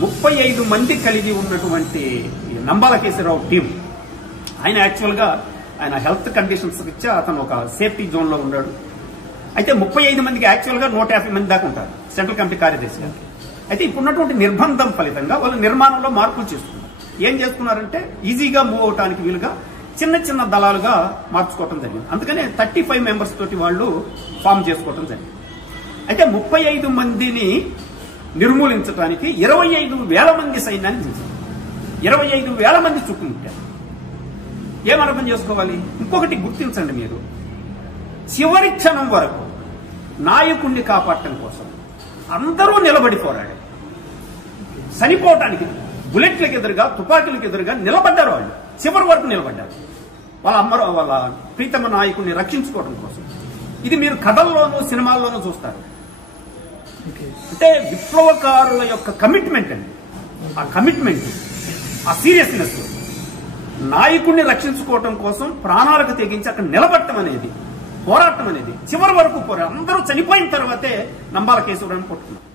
35 మంది కలిగి ఉన్నటువంటి నంబాల కేశవరావు టీం. ఆయన యాక్చువల్గా ఆయన హెల్త్ కండిషన్స్ ఇచ్చా అతను ఒక సేఫ్టీ జోన్ లో ఉన్నాడు. అయితే 35 మందికి యాక్చువల్గా 150 మంది దాకా ఉంటారు సెంట్రల్ కమిటీ కార్యదర్శిగా. అయితే ఇప్పుడున్నటువంటి నిర్బంధం ఫలితంగా వాళ్ళు నిర్మాణంలో మార్పులు చేసుకున్నారు. ఏం చేసుకున్నారంటే ఈజీగా మూవ్ అవడానికి వీలుగా చిన్న చిన్న దళాలుగా మార్చుకోవడం జరిగింది. అందుకనే 35 మెంబర్స్ తోటి వాళ్ళు ఫామ్ చేసుకోవడం జరిగింది. అయితే 35 మందిని నిర్మూలించడానికి 25,000 మంది సైన్యాన్ని తీశారు. 25,000 మంది చుట్టుముట్టారు. ఏమర్థం చేసుకోవాలి? ఇంకొకటి గుర్తించండి మీరు, చివరి క్షణం వరకు నాయకుడిని కాపాడటం కోసం అందరూ నిలబడి పోరాడారు. చనిపోవటానికి బుల్లెట్లకు ఎదురుగా తుపాకీలకు ఎదురుగా నిలబడ్డారు. వాళ్ళు చివరి వరకు నిలబడ్డారు వాళ్ళ ప్రీతమ నాయకుడిని రక్షించుకోవడం కోసం. ఇది మీరు కథల్లోనూ సినిమాల్లోనూ చూస్తారు. అంటే విప్లవకారుల యొక్క కమిట్మెంట్ అండి. ఆ కమిట్మెంట్, ఆ సీరియస్నెస్, నాయకుడిని రక్షించుకోవటం కోసం ప్రాణాలకు తెగించి అక్కడ నిలబడటం అనేది, పోరాటం అనేది చివరి వరకు అందరూ చనిపోయిన తర్వాతే నంబాల కేశవరావుని పట్టుకున్నారు.